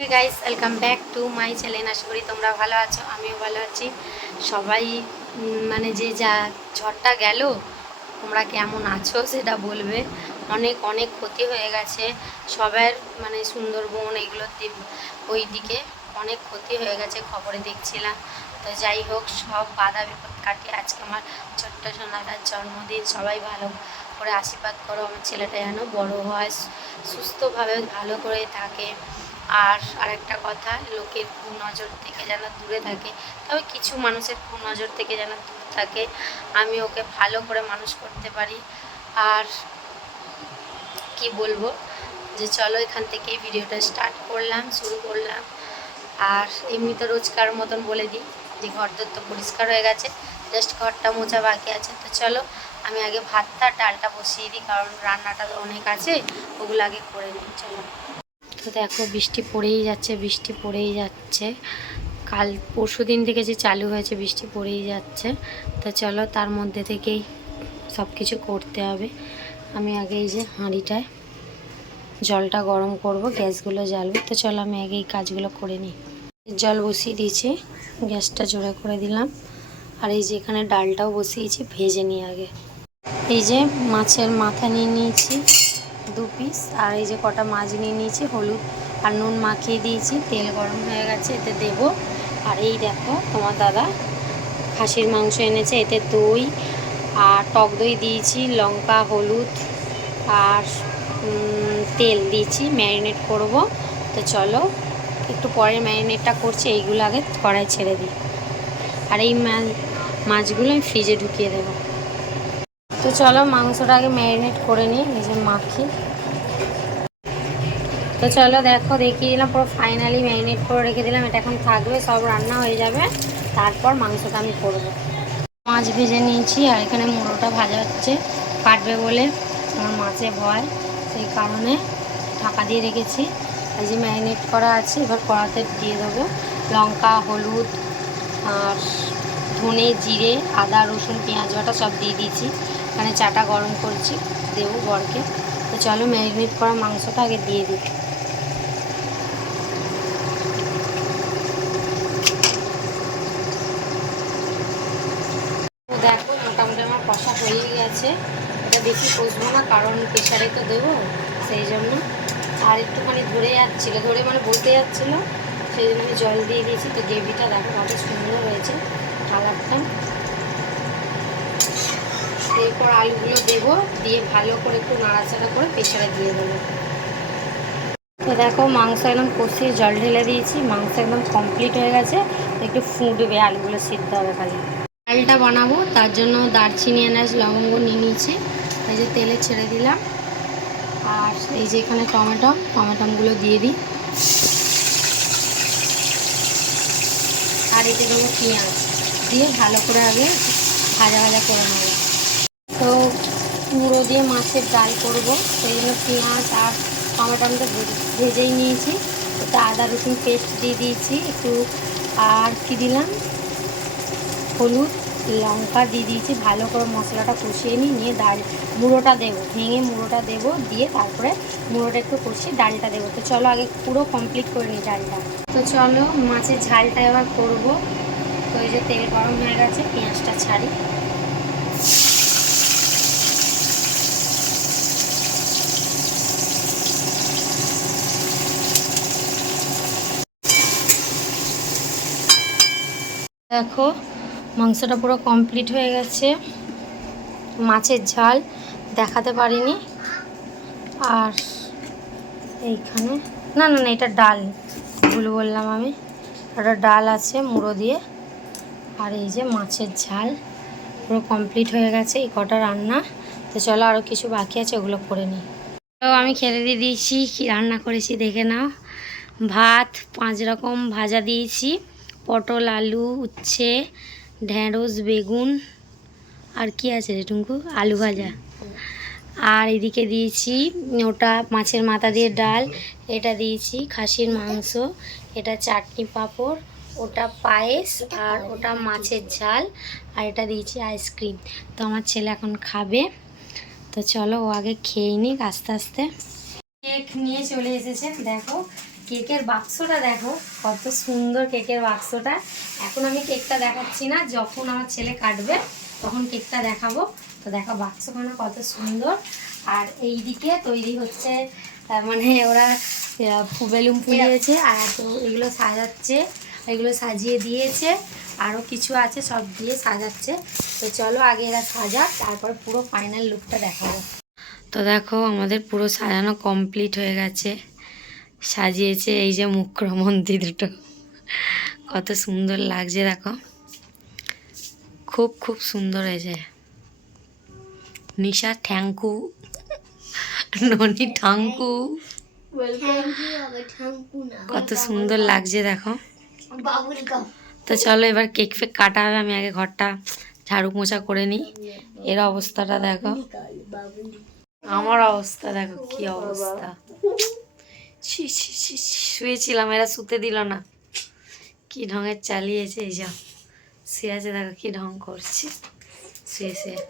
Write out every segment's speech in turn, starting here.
Guys welcome back to my channel আশা করি তোমরা ভালো আছো, আমিও ভালো আছি। সবাই মানে যে যা ঝড়টা গেল, তোমরা কেমন আছো সেটা বলবে। অনেক অনেক ক্ষতি হয়ে গেছে। সবার মানে সুন্দরবন এগুলোতে ওই দিকে অনেক ক্ষতি হয়ে গেছে, খবরে দেখছিলাম। তো যাই হোক, সব বাধা বিপদ কাটিয়ে আজকে আমার ছোট্ট সোনাটার জন্মদিন। সবাই ভালো করে আশীর্বাদ করো, আমার ছেলেটা যেন বড় হয়, সুস্থভাবে ভালো করে থাকে। আর আরেকটা কথা লোকের কুনজর থেকে যেন দূরে থাকে, তবে কিছু মানুষের কুনজর থেকে যেন দূর থাকে, আমি ওকে ভালো করে মানুষ করতে পারি। আর কি বলব, যে চলো এখান থেকে ভিডিওটা স্টার্ট করলাম, শুরু করলাম। আর এমনি তো রোজকার মতন বলে দিই, যে দর তো পরিষ্কার হয়ে গেছে জাস্ট ঘরটা মোছা বাকি আছে। তো চলো, আমি আগে ভাতটা, ডালটা বসিয়ে দিই, কারণ রান্নাটা তো অনেক আছে, ওগুলো আগে করে নিই, চলো। তো দেখো বৃষ্টি পড়েই যাচ্ছে, বৃষ্টি পড়েই যাচ্ছে। কাল পরশু দিন থেকে যে চালু হয়েছে, বৃষ্টি পড়েই যাচ্ছে। তো চলো তার মধ্যে থেকেই সব কিছু করতে হবে। আমি আগে এই যে হাঁড়িটায় জলটা গরম করব, গ্যাসগুলো জ্বালবো। তো চলো আমি আগে এই কাজগুলো করে নিই। জল বসিয়ে দিয়েছি, গ্যাসটা জোরে করে দিলাম। আর এই যে এখানে ডালটাও বসিয়েছি, ভেজে নিই আগে। এই যে মাছের মাথা নিয়ে নিয়েছি। দু পিস আর এই যে কটা মাছ নিয়ে নিয়েছি, হলুদ আর নুন মাখিয়ে দিয়েছি, তেল গরম হয়ে গেছে, এতে দেব। আর এই দেখো, তোমার দাদা খাসির মাংস এনেছে, এতে দই আর টক দই দিয়েছি, লঙ্কা, হলুদ আর তেল দিয়েছি, ম্যারিনেট করব। তো চলো, একটু পরে ম্যারিনেটটা করছি, এইগুলো আগে কড়াই ছেড়ে দিই। আর এই মাছগুলো আমি ফ্রিজে ঢুকিয়ে দেবো। তো চলো মাংসটা আগে ম্যারিনেট করে নিই যে মাখি। তো চলো দেখো, দেখিয়ে দিলাম, পুরো ফাইনালি ম্যারিনেট করে রেখে দিলাম, এটা এখন থাকবে, সব রান্না হয়ে যাবে। তারপর মাংসটা আমি করব। মাছ ভেজে নিয়েছি, আর এখানে মুড়োটা ভাজা হচ্ছে, কাটবে বলে আমার মাছে ভয়, সেই কারণে ঢাকা দিয়ে রেখেছি। আর যে ম্যারিনেট করা আছে, এবার কড়াতে দিয়ে দেবো লঙ্কা, হলুদ, আর ধনে, জিরে, আদা, রসুন, পেঁয়াজ বাটা সব দিয়ে দিয়েছি। এখানে চাটা গরম করছি, দেবো বরকে। তো চলো ম্যারিনেট করা মাংসটা আগে দিয়ে দিই। দেখো, মোটামুটি আমার কষা হয়ে গেছে। এটা বেশি কষবো না, কারণ প্রেশারে তো দেবো, সেই জন্য। আর একটুখানি ধরে যাচ্ছিল, ধরে মানে বলতে যাচ্ছিল, সেই জন্য জল দিয়ে দিয়েছি। তো গ্রেভিটা দেখো কত সুন্দর হয়েছে, কালারটা। এরপর আলুগুলো দেবো, দিয়ে ভালো করে একটু নাড়াচাড়া করে প্রেশারে দিয়ে দেবো। তো দেখো মাংস একদম কষিয়ে জল ঢেলে দিয়েছি, মাংস একদম কমপ্লিট হয়ে গেছে। একটু ফুটবে আলুগুলো সিদ্ধ হবে খালি। ডালটা বানাবো, তার জন্য দারচিনি এলাচ লবঙ্গ নিয়ে নিয়েছি। এই যে তেলে ছেড়ে দিলাম। আর এই যে এখানে টমেটো, টমেটোগুলো দিয়ে দিই। আর এতে দেবো পেঁয়াজ। দিয়ে ভালো করে আগে ভাজা ভাজা করে নেব। দিয়ে মাছের ডাল করব। সেই জন্য পেঁয়াজ আর টমেটোটা ভেজেই নিয়েছি। ওতে আদা, রসুন পেস্ট দিয়ে দিয়েছি, একটু আর কি দিলাম? হলুদ, লঙ্কা দিয়ে দিয়েছি। ভালো করে মশলাটা কষিয়ে নিই নিয়ে ডাল, মুড়োটা দেবো, ভেঙে মুড়োটা দেবো, দিয়ে তারপরে মুড়োটা একটু কষিয়ে ডালটা দেবো। তো চলো আগে পুরো কমপ্লিট করে নিই ডালটা। তো চলো মাছের ঝালটা এবার করব। তো এই যে তেল গরম হয়ে গেছে, পেঁয়াজটা ছাড়ি। দেখো, মাংসটা পুরো কমপ্লিট হয়ে গেছে। মাছের ঝাল, দেখাতে পারিনি। আর এইখানে, না না না, এটা ডাল। ভুল বললাম আমি। একটা ডাল আছে, মুড়ো দিয়ে। আর এই যে মাছের ঝাল, পুরো কমপ্লিট হয়ে গেছে, এই কটা রান্না। তো চলো আরও কিছু বাকি আছে, ওগুলো করে নিই। তো আমি খেতে দিয়ে দিয়েছি, কী রান্না করেছি দেখে নাও। ভাত, পাঁচ রকম ভাজা দিয়েছি। পটল, আলু, উচ্ছে ঢ্যাঁড়স বেগুন, আর কি আছে রে টুঙ্কু? আলু ভাজা। আর এদিকে দিয়েছি ওটা মাছের মাথা দিয়ে ডাল, এটা দিয়েছি খাসির মাংস, এটা চাটনি পাঁপড়, ওটা পায়েস, আর ওটা মাছের ঝাল, আর এটা দিয়েছি আইসক্রিম। তো আমার ছেলে এখন খাবে। তো চলো ও আগে খেয়ে নিক আস্তে আস্তে। কেক নিয়ে চলে এসেছে, দেখো। কেকের বাক্সটা দেখো, কত সুন্দর কেকের বাক্সটা। এখন আমি কেকটা দেখাচ্ছি না, যখন আমার ছেলে কাটবে, তখন কেকটা দেখাবো। তো দেখো, বাক্সখানা কত সুন্দর। আর এই দিকে তৈরি হচ্ছে মানে ওরা বেলুন ফুলিয়েছে, আর এত এগুলো সাজাচ্ছে, এগুলো সাজিয়ে দিয়েছে আরও কিছু আছে সব দিয়ে সাজাচ্ছে। তো চলো আগে এরা সাজাক, তারপর পুরো ফাইনাল লুকটা দেখাবো। তো দেখো, আমাদের পুরো সাজানো কমপ্লিট হয়ে গেছে। সাজিয়েছে এই যে মুখ্যমন্ত্রী দুটো। কত সুন্দর লাগছে, দেখো। খুব খুব সুন্দর হয়েছে। নিশা ঠ্যাঙ্কু ননি ঠাঙ্কু কত সুন্দর লাগছে, দেখো। তো চলো এবার কেক ফেক কাটা হবে, আমি আগে ঘরটা ঝাড়ু মোছা করে নিই। এর অবস্থাটা দেখো। আমার অবস্থা, দেখো কি অবস্থা। শুয়েছিলাম, এরা শুতে দিল না। কি ঢঙের চালিয়েছে এই যা শুয়ে আছে, দেখো কি ঢং করছে। শুয়ে শুয়ে।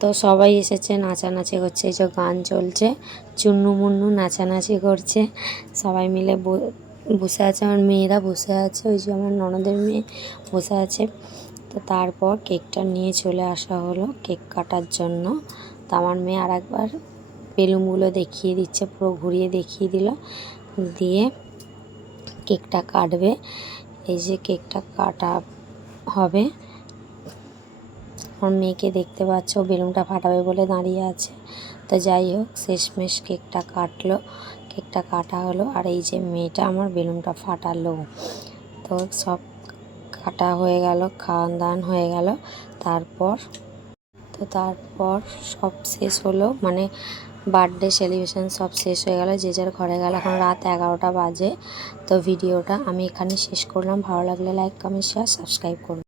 তো সবাই এসেছে, নাচানাচি করছে, এই যে গান চলছে, চুন্নু মুন্নু নাচানাচি করছে, সবাই মিলে বসে আছে, আমার মেয়েরা বসে আছে, ওই যে আমার ননদের মেয়ে বসে আছে, তো তারপর কেকটা নিয়ে চলে আসা হলো কেক কাটার জন্য, তো আমার মেয়ে আর একবার বেলুনগুলো দেখিয়ে দিচ্ছে, পুরো ঘুরিয়ে দেখিয়ে দিল, দিয়ে কেকটা কাটবে, এই যে কেকটা কাটা হবে আমার মেয়েকে দেখতে পাচ্ছ, বেলুনটা ফাটাবে বলে দাঁড়িয়ে আছে। তো যাই হোক, শেষমেশ কেকটা কাটলো, কেকটা কাটা হলো, আর এই যে মেয়েটা আমার বেলুনটা ফাটালো। তো সব কাটা হয়ে গেল, খাওয়ান দাওয়ান হয়ে গেল, তারপর, তো তারপর সব শেষ হলো মানে বার্থডে সেলিব্রেশন সব শেষ হয়ে গেল, যে যার ঘরে গেল, এখন রাত এগারোটা বাজে। তো ভিডিওটা আমি এখানে শেষ করলাম, ভালো লাগলে লাইক, কমেন্ট শেয়ার সাবস্ক্রাইব করুন।